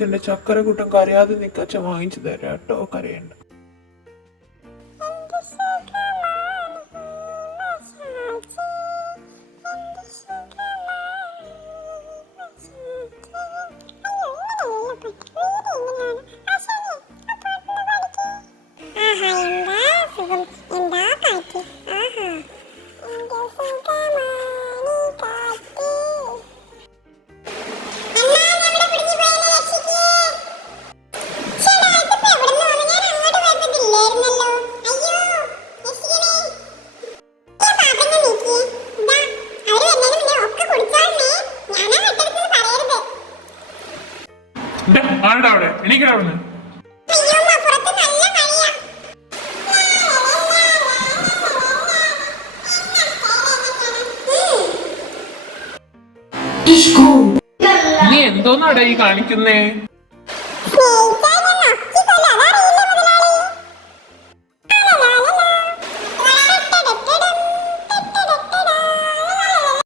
അച്ഛന്റെ ചക്കരക്കുട്ടൻ കരയാതെ നിക്കച്ച വാങ്ങിച്ചു തരാം കേട്ടോ, കരയണ്ട. അവിടെ എനിക്കവിടെ നീ എന്തോന്നാടാ ഈ കാണിക്കുന്നേ?